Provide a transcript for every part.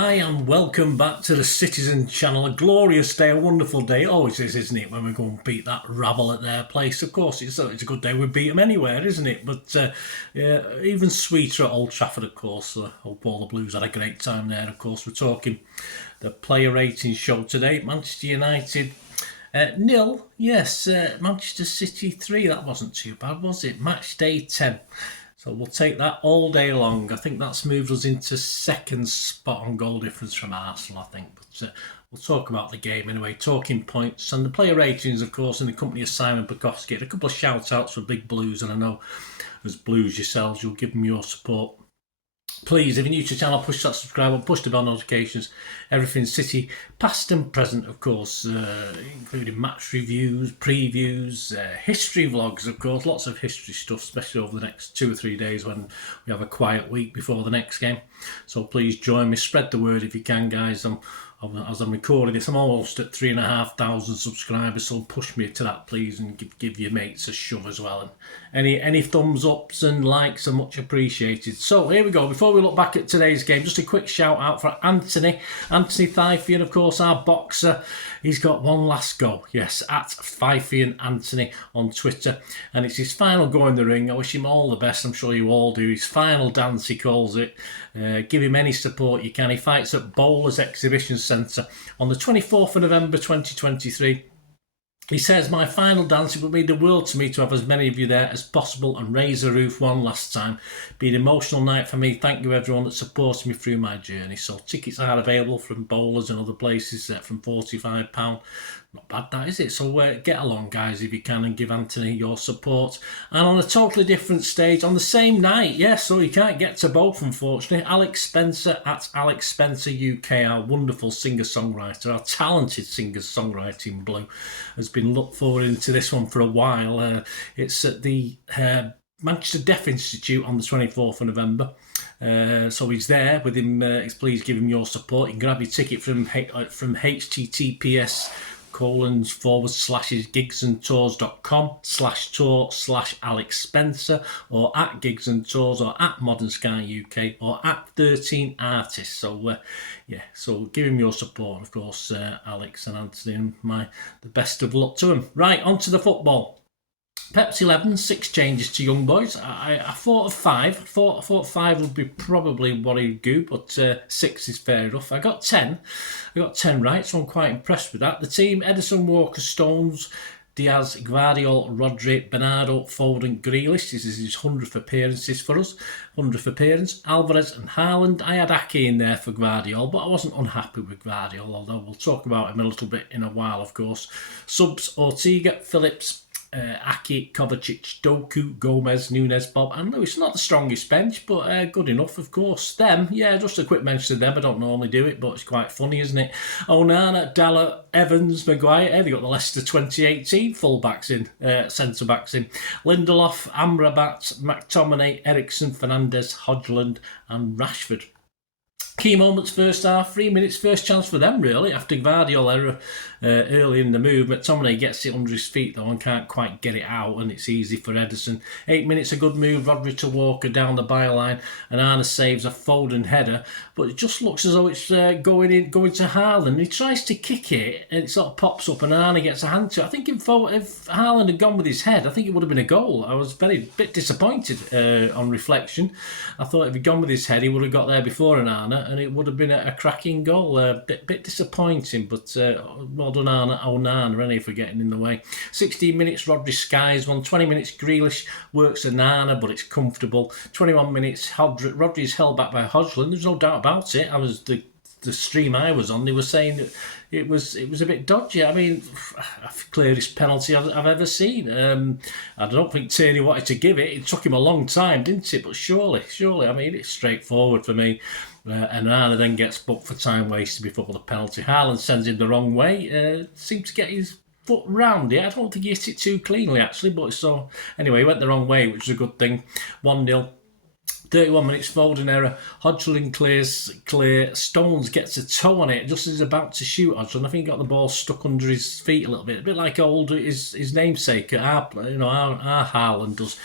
Hi and welcome back to the Citizen channel. A glorious day, a wonderful day. It always is, isn't it, when we go and beat that rabble at their place. Of course, it's a good day. We beat them anywhere, isn't it? But yeah, even sweeter at Old Trafford, of course. I hope all the Blues had a great time there. Of course, we're talking the player rating show today. Manchester United 0. Yes, Manchester City 3. That wasn't too bad, was it? Match day 10. So we'll take that all day long. I think that's moved us into second spot on goal difference from Arsenal, I think. But we'll talk about the game anyway. Talking points and the player ratings, of course, in the company of Simon Bajkowski. And a couple of shout-outs for Big Blues. And I know as Blues yourselves, you'll give them your support. Please, if you're new to the channel, push that subscribe button, push the bell notifications. Everything City, past and present, of course, including match reviews, previews, history vlogs, of course, lots of history stuff, especially over the next 2 or 3 days when we have a quiet week before the next game. So please join me, spread the word if you can, guys. As I'm recording this, I'm almost at 3,500 subscribers, so push me to that, please, and give your mates a shove as well. And any thumbs ups and likes are much appreciated. So here we go. Before we look back at today's game, just a quick shout out for Anthony Thaifian, of course, our boxer. He's got one last go. Yes, at Thaifian Anthony on Twitter, and it's his final go in the ring. I wish him all the best. I'm sure you all do. His final dance, he calls it. Give him any support you can. He fights at Bowlers Exhibition Centre on the 24th of November 2023. He says, my final dance, it would mean the world to me to have as many of you there as possible and raise the roof one last time. Be an emotional night for me. Thank you everyone that supported me through my journey. So tickets are available from Bowlers and other places from £45. Not bad that, is it? So get along, guys, if you can, and give Anthony your support. And on a totally different stage, on the same night, yes, so you can't get to both, unfortunately, Alex Spencer at Alex Spencer UK, our wonderful singer-songwriter, our talented singer-songwriter in blue, has been looked forward into this one for a while. It's at the Manchester Deaf Institute on the 24th of November. So he's there with him. Please give him your support. You can grab your ticket from https://gigsandtours.com/tour/Alex Spencer, or at Gigs and Tours, or at Modern Sky UK, or at 13 Artists. So so give him your support, of course, Alex and Anthony, and the best of luck to them. Right, on to the football. Pep's 11, 6 changes to young boys. I thought of 5. I thought 5 would be probably what he'd do, but 6 is fair enough. I got 10 right, so I'm quite impressed with that. The team: Ederson, Walker, Stones, Diaz, Gvardiol, Rodri, Bernardo, Foden, Grealish. This is his 100th appearances for us. 100th appearance. Alvarez and Haaland. I had Ake in there for Gvardiol, but I wasn't unhappy with Gvardiol, although we'll talk about him a little bit in a while, of course. Subs: Ortega, Phillips, Ake, Kovacic, Doku, Gomez, Nunes, Bob and Lewis. Not the strongest bench, but good enough, of course. Them, yeah, just a quick mention to them. I don't normally do it, but it's quite funny, isn't it? Onana, Dalla, Evans, Maguire. They got the Leicester 2018 full-backs in, centre-backs in. Lindelof, Amrabat, McTominay, Ericsson, Fernandes, Hodgland and Rashford. Key moments first half, 3 minutes, first chance for them really, after Gvardiol error early in the move. McTominay gets it under his feet though and can't quite get it out, and it's easy for Ederson. 8 minutes, a good move, Rodri to Walker down the byline, and Arne saves a Foden header, but it just looks as though it's going to Haaland. He tries to kick it and it sort of pops up and Arne gets a hand to it. I think if Haaland had gone with his head, I think it would have been a goal. I was bit disappointed on reflection. I thought if he'd gone with his head, he would have got there before an Arne, and it would have been a cracking goal. Bit disappointing, but well done Onana really for getting in the way. 16 minutes, Rodri skies one. 20 minutes, Grealish works Onana, but it's comfortable. 21 minutes, Rodri's held back by Hodgland. There's no doubt about it. The stream I was on, they were saying that it was a bit dodgy. I mean, clearest penalty I've ever seen. I don't think Tierney wanted to give it. It took him a long time, didn't it? But surely, I mean, it's straightforward for me. And Arne then gets booked for time wasted before the penalty. Haaland sends him the wrong way. Seemed to get his foot round it. I don't think he hit it too cleanly, actually. But so anyway, he went the wrong way, which is a good thing. 1-0. 31 minutes, Foden error. Hodgland clear. Stones gets a toe on it just as he's about to shoot Hodgland. I think he got the ball stuck under his feet a little bit. A bit like his namesake, our Haaland does.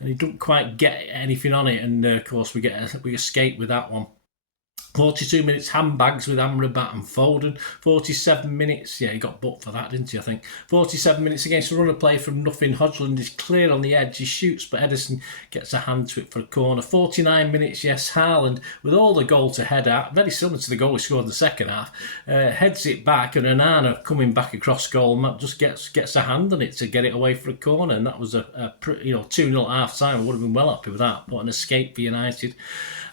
And he doesn't quite get anything on it. And of course, we escape with that one. 42 minutes handbags with Amrabat and Foden. 47 minutes, yeah, he got booked for that, didn't he, I think. 47 minutes against a runner play from nothing. Hodgland is clear on the edge. He shoots, but Ederson gets a hand to it for a corner. 49 minutes, yes, Haaland, with all the goal to head at, very similar to the goal he scored in the second half, heads it back, and Onana coming back across goal just gets a hand on it to get it away for a corner, and that was a 2-0 half-time. I would have been well happy with that. What an escape for United.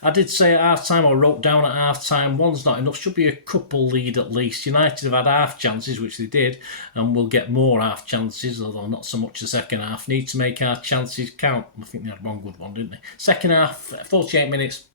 I did say at half-time, I wrote down at half-time, one's not enough, should be a couple lead at least. United have had half chances, which they did, and we'll get more half chances, although not so much the second half. Need to make our chances count. I think they had one good one, didn't they? Second half, 48 minutes,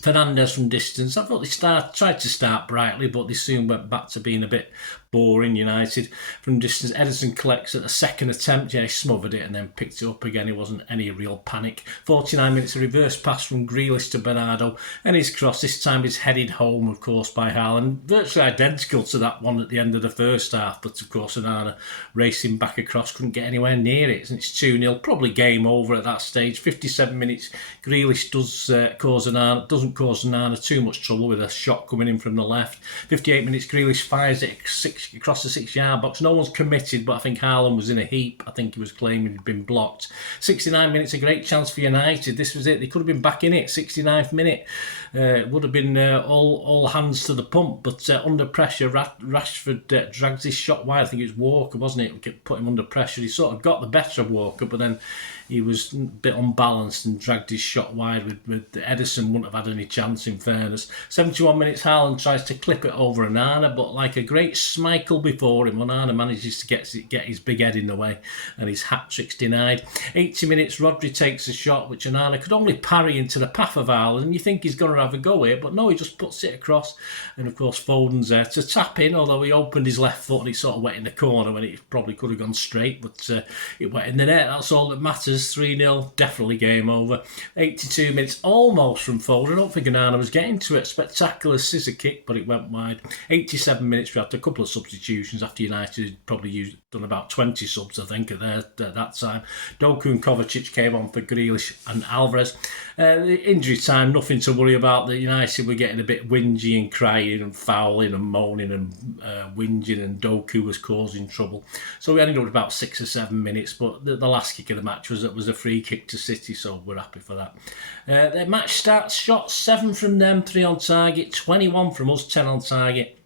Fernandes from distance. I thought they tried to start brightly, but they soon went back to being a bit boring. United from distance. Ederson collects at the second attempt. Yeah, he smothered it and then picked it up again. It wasn't any real panic. 49 minutes, a reverse pass from Grealish to Bernardo, and his cross this time is headed home, of course, by Haaland. Virtually identical to that one at the end of the first half, but of course Onana racing back across, couldn't get anywhere near it, and it's 2-0. Probably game over at that stage. 57 minutes, Grealish doesn't cause Onana too much trouble with a shot coming in from the left. 58 minutes, Grealish fires it across the 6-yard box. No one's committed, but I think Haaland was in a heap. I think he was claiming he'd been blocked. 69 minutes, a great chance for United. This was it. They could have been back in it. 69th minute. It would have been all hands to the pump, but under pressure, Rashford drags his shot wide. I think it was Walker, wasn't it? Put him under pressure. He sort of got the better of Walker, but then he was a bit unbalanced and dragged his shot wide. With Ederson wouldn't have had any chance, in fairness. 71 minutes, Haaland tries to clip it over Onana, but like a great Schmeichel before him, Onana manages to get his big head in the way, and his hat-trick's denied. 80 minutes, Rodri takes a shot which Onana could only parry into the path of Haaland, and you think he's going to have a go here, but no, he just puts it across, and of course Foden's there to tap in, although he opened his left foot and it sort of went in the corner when it probably could have gone straight, but it went in the net. That's all that matters. 3-0, definitely game over. 82 minutes, almost from Foden. I don't think Onana was getting to it. Spectacular scissor kick, but it went wide. 87 minutes, we had a couple of substitutions after United had probably done about 20 subs, I think, at that time. Doku and Kovacic came on for Grealish and Alvarez. The injury time, nothing to worry about. The United were getting a bit whingy and crying and fouling and moaning and whinging, and Doku was causing trouble. So we ended up about 6 or 7 minutes, but the last kick of the match was a free kick to City, so we're happy for that. The match starts, shots 7 from them, 3 on target, 21 from us, 10 on target.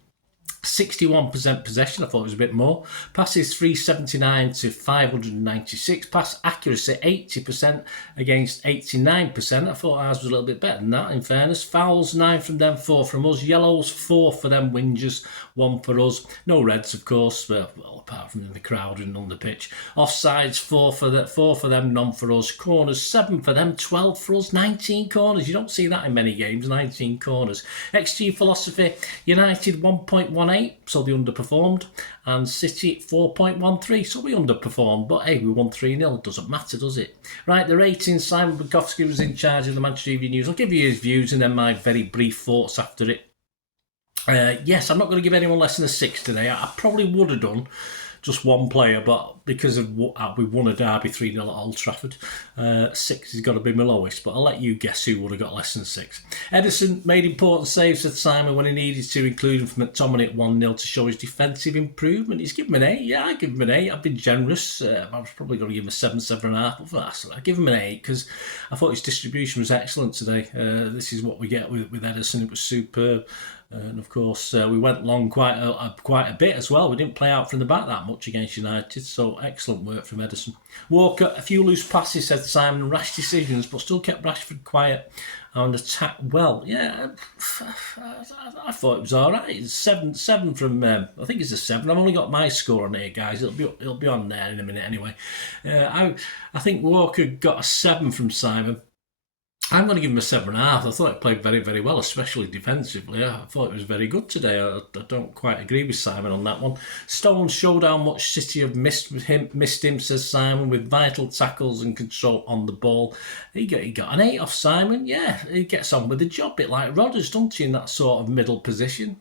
61% possession, I thought it was a bit more. Passes 379 to 596. Pass accuracy 80% against 89%. I thought ours was a little bit better than that, in fairness. Fouls 9 from them, 4 from us. Yellows 4 for them whingers, 1 for us. No reds, of course, well, apart from in the crowd and on the pitch. Offsides 4 for them, none for us. Corners 7 for them, 12 for us. 19 corners. You don't see that in many games. 19 corners. XG philosophy, United 1.18. So they underperformed, and City 4.13, so we underperformed, but hey, we won 3-0, it doesn't matter, does it? Right, the ratings, Simon Bajkowski was in charge of the Manchester Evening News. I'll give you his views and then my very brief thoughts after it. Yes, I'm not going to give anyone less than a 6 today. I probably would have done just one player, but because of we won a derby 3-0 at Old Trafford, 6 has got to be my lowest, but I'll let you guess who would have got less than 6. Ederson made important saves at Simon when he needed to, including from McTominay at 1-0 to show his defensive improvement. He's given him an 8. Yeah, I give him an 8. I've been generous. I was probably going to give him a 7, 7.5. I give him an 8 because I thought his distribution was excellent today. This is what we get with Ederson. It was superb. And of course, we went long quite a bit as well. We didn't play out from the back that much against United, so excellent work from Ederson. Walker, a few loose passes, said Simon, rash decisions, but still kept Rashford quiet and attacked well. Yeah, I thought it was all right. 7 from, I think it's a 7. I've only got my score on here, guys. It'll be on there in a minute anyway. I think Walker got a 7 from Simon. I'm going to give him a 7.5. I thought he played very, very well, especially defensively. I thought it was very good today. I don't quite agree with Simon on that one. Stones showed how much City have missed him, says Simon, with vital tackles and control on the ball. He got an 8 off Simon. Yeah, he gets on with the job, a bit like Rodgers, doesn't he, in that sort of middle position.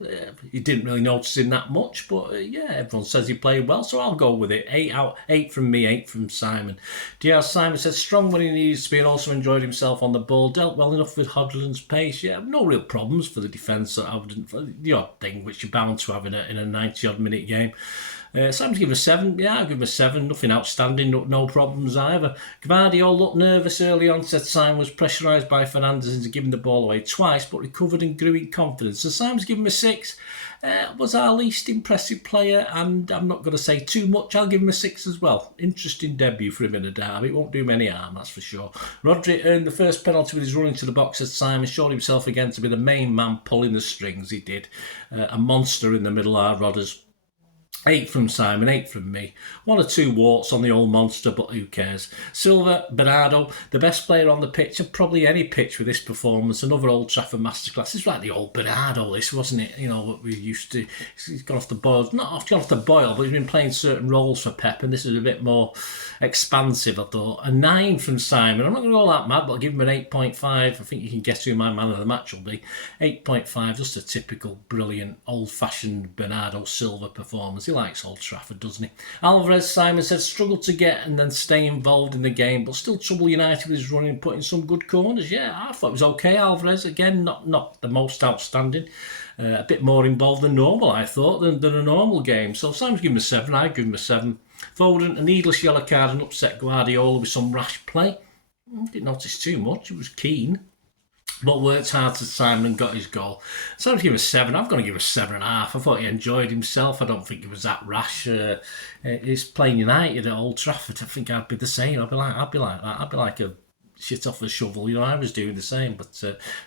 He didn't really notice him that much, but yeah, everyone says he played well, so I'll go with it. 8 from me, 8 from Simon. DR Simon says strong when he needs to be and also enjoyed himself on the ball. ball, dealt well enough with Hodgland's pace. Yeah, no real problems for the defence. I wouldn't, the odd thing which you're bound to have in a 90-odd minute game. So I'm to give him a 7. Yeah, I'll give him a 7. Nothing outstanding, no problems either. Gvardiol looked nervous early on, said Simon was pressurised by Fernandez into giving the ball away twice, but recovered and grew in confidence. So Simon's given him a 6. Was our least impressive player, and I'm not going to say too much. I'll give him a 6 as well. Interesting debut for him in a derby. It won't do him any harm, that's for sure. Rodri earned the first penalty with his run into the box as Simon showed himself again to be the main man pulling the strings. He did. A monster in the middle, our Rodders. 8 from Simon, 8 from me. 1 or 2 warts on the old monster, but who cares? Silva, Bernardo, the best player on the pitch, and probably any pitch with this performance. Another Old Trafford masterclass. It's like the old Bernardo, this, wasn't it? You know, what we used to... He's gone off the boil. Not gone off the boil, but he's been playing certain roles for Pep, and this is a bit more expansive, I thought. A 9 from Simon. I'm not going to go that mad, but I'll give him an 8.5. I think you can guess who my man of the match will be. 8.5, just a typical, brilliant, old-fashioned Bernardo Silva performance. He likes Old Trafford, doesn't he? Alvarez, Simon said, struggled to get and then stay involved in the game, but still trouble United with his running, putting some good corners. Yeah, I thought it was okay. Alvarez, again, not the most outstanding. A bit more involved than normal, I thought, than a normal game. So Simon's given him a 7. I give him a 7. Foden, a needless yellow card and upset Guardiola with some rash play. Didn't notice too much. He was keen, but worked hard to Simon and got his goal. So I'd give him a 7. I'm going to give him a 7.5. I thought he enjoyed himself. I don't think he was that rash. He's playing United at Old Trafford. I think I'd be the same. I'd be like that. I'd be like a shit off a shovel. You know, I was doing the same. But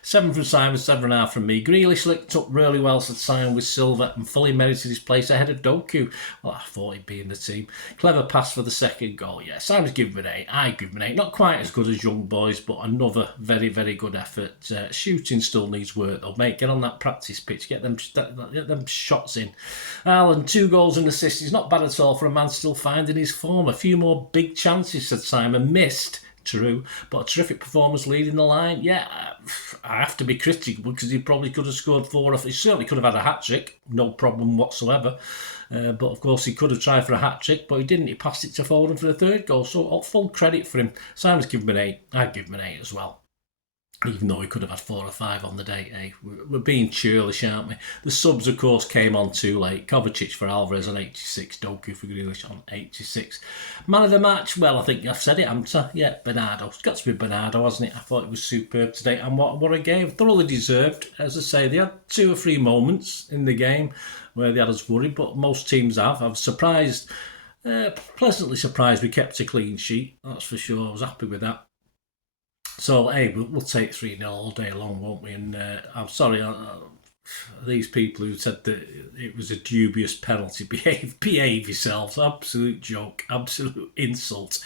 7 from Simon, 7.5 from me. Grealish licked up really well, said Simon, with Silva and fully merited his place ahead of Doku. Well, I thought he'd be in the team. Clever pass for the second goal. Yeah, Simon's given him an 8. I give him an 8. Not quite as good as Young Boys, but another very, very good effort. Shooting still needs work though, mate. Get on that practice pitch. Get them shots in. Alan, 2 goals and assists. He's not bad at all for a man still finding his form. A few more big chances, said Simon. Missed. True, but a terrific performance leading the line. Yeah, I have to be critical because he probably could have scored 4 off. He certainly could have had a hat-trick, no problem whatsoever. But of course he could have tried for a hat-trick, but he didn't. He passed it to Foden for the 3rd goal, so full credit for him. Simon's given him an 8. I'd give him an 8 as well. Even though he could have had 4 or 5 on the day, eh? We're being churlish, aren't we? The subs, of course, came on too late. Kovacic for Alvarez on 86, Doku for Grealish on 86. Man of the match, well, I think I've said it, haven't I? Yeah, Bernardo. It's got to be Bernardo, hasn't it? I thought it was superb today, and what a game. Thoroughly deserved. As I say, they had 2 or 3 moments in the game where they had us worried, but most teams have. I was surprised, pleasantly surprised we kept a clean sheet, that's for sure. I was happy with that. So, hey, we'll take 3-0 all day long, won't we? And I'm sorry, these people who said that it was a dubious penalty, behave yourselves. Absolute joke, absolute insult.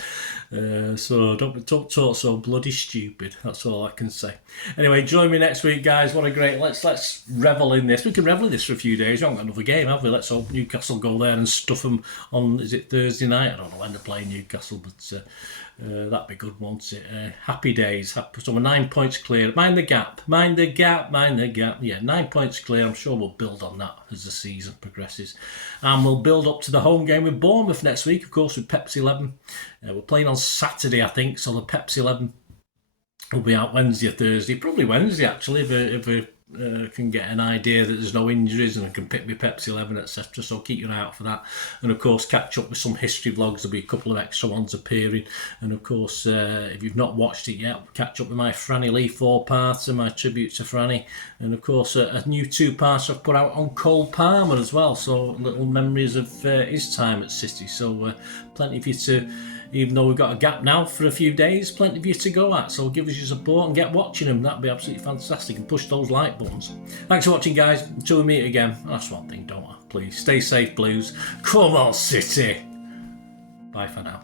So don't talk so bloody stupid. That's all I can say. Anyway, join me next week, guys. What a great... Let's revel in this. We can revel in this for a few days. We haven't got another game, have we? Let's hope Newcastle go there and stuff them on, is it Thursday night? I don't know when they're playing Newcastle, but... that'd be good, won't it? Happy days. So we're 9 points clear. Mind the gap. Yeah, 9 points clear. I'm sure we'll build on that as the season progresses. And we'll build up to the home game with Bournemouth next week, of course, with Pepsi 11. We're playing on Saturday, I think, so the Pepsi 11 will be out Wednesday or Thursday. Probably Wednesday, actually, if we can get an idea that there's no injuries and I can pick my Pepsi 11, etc. So keep your eye out for that. And of course, catch up with some history vlogs. There'll be a couple of extra ones appearing. And of course, if you've not watched it yet, catch up with my Franny Lee 4-parter, my tribute to Franny. And of course, a new 2-parter I've put out on Cole Palmer as well. So little memories of his time at City. So plenty for you to... Even though we've got a gap now for a few days, plenty of you to go at. So give us your support and get watching them. That'd be absolutely fantastic. And push those like buttons. Thanks for watching, guys. Until we meet again. That's one thing, don't I? Please stay safe, Blues. Come on, City. Bye for now.